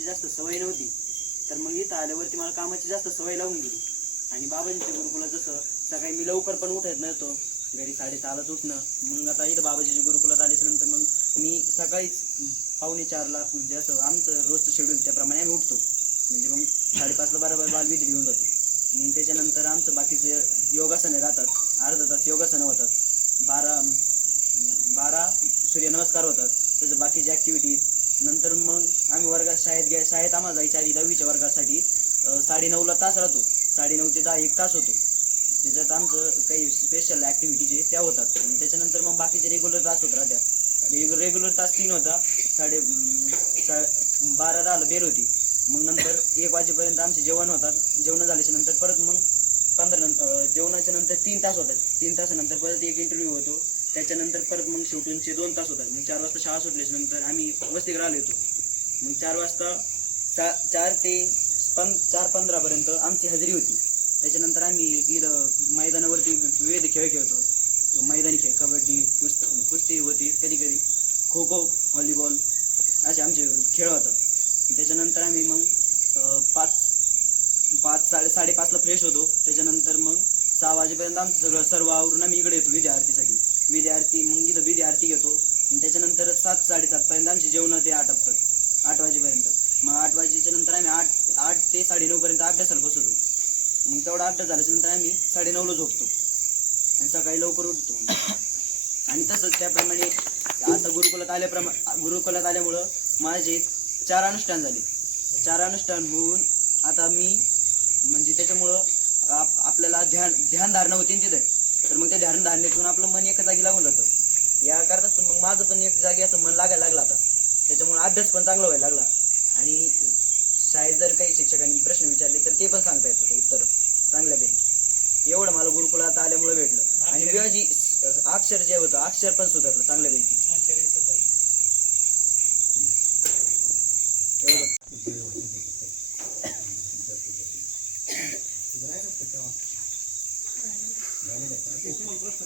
कामाची जास्त सवय नव्हती. तर मग इथं आल्यावरती मला कामाची जास्त सवय लावून गेली. आणि बाबाजीच्या गुरुकुला जसं सकाळी मी लवकर पण उठत नव्हतो. घरी साडेसहालाच उठणं. मग आता इथं बाबाजीच्या गुरुकुलात आल्याच्यानंतर मग मी सकाळीच पावणे चारला म्हणजे असं आमचं रोजचं शेड्यूल त्याप्रमाणे आम्ही उठतो. म्हणजे मग साडेपाचला बरोबर बालविधी घेऊन जातो. मग त्याच्यानंतर आमचं बाकीचे योगासनं राहतात. अर्धा तास योगासनं होतात. बारा बारा सूर्यनमस्कार होतात. त्याचं बाकीचे ॲक्टिव्हिटीज नंतर मग आम्ही वर्गात शाळेत गे शाळेत आम्हाला जायच्या आधी दहावीच्या वर्गासाठी साडे साडेनऊला तास राहतो. साडेनऊ ते दहा एक तास होतो. त्याच्यात आमचं काही स्पेशल ॲक्टिव्हिटीज आहे त्या होतात. त्याच्यानंतर मग बाकीचे रेग्युलर तास होत राहत्या रेग्युलर रेग्युलर तास तीन होता. साडे सा बारा दहाला बेल होती. मग नंतर एक वाजेपर्यंत आमचे जेवण होतात. जेवण झाल्याच्यानंतर परत मग पंधरा नंतर जेवणाच्या नंतर तीन तास होतात. तीन तासानंतर परत एक इंटरव्ह्यू होतो. त्याच्यानंतर परत मग शेवटूनचे दोन तास होतात. मग चार वाजता शाळा सुटल्याच्या नंतर आम्ही वसतिगृहात येतो. मग चार वाजता चा चार ते पं चार पंधरापर्यंत आमची हजेरी होती. त्याच्यानंतर आम्ही इथं मैदानावरती विविध खेळ खेळतो. मैदानी खेळ कबड्डी कुस्ती कुस्ती होती कधी कधी खो खो व्हॉलीबॉल असे आमचे खेळ होतात. त्याच्यानंतर आम्ही मग पाच पाच साडे साडेपाचला फ्रेश होतो. त्याच्यानंतर मग सहा वाजेपर्यंत आमचं सगळं सर्व आवरून आम्ही इकडे येतो विद्यार्थीसाठी आरतीसाठी आरती मग इथं विद्यार्थी आरती घेतो. आणि त्याच्यानंतर सात साडेसातपर्यंत आमची जेवण ते आटपतात आठ वाजेपर्यंत. मग आठ वाजेच्या नंतर आम्ही आठ आठ ते साडेनऊपर्यंत अभ्यासाला बसवतो मग तेवढा अभ्यास झाल्याच्यानंतर आम्ही साडेनऊला झोपतो. आणि सकाळी लवकर उठतो. आणि तसंच त्याप्रमाणे आता गुरुकुलात आल्याप्रमाणे गुरुकुलात आल्यामुळं माझे चार अनुष्ठान झाले. चार अनुष्ठान होऊन आता मी म्हणजे त्याच्यामुळं आप आपल्याला ध्यान ध्यानधारणा होती ना तिथे. तर मग त्या ध्यानधारणेतून आपलं मन एका जागी लागून जातं. या करताच मग माझं पण एक जागी असं मन लागायला लागलं आता. त्याच्यामुळे अभ्यास पण चांगला व्हायला लागला. आणि शाळेत जर काही शिक्षकांनी प्रश्न विचारले तर ते पण सांगता येतात उत्तर. चांगल्यापैकी. एवढं मला गुरुकुलात आल्यामुळे भेटलं. आणि विवाजी अक्षर जे होतं अक्षर पण सुधारलं चांगल्यापैकी. प्रश्न प्रश्न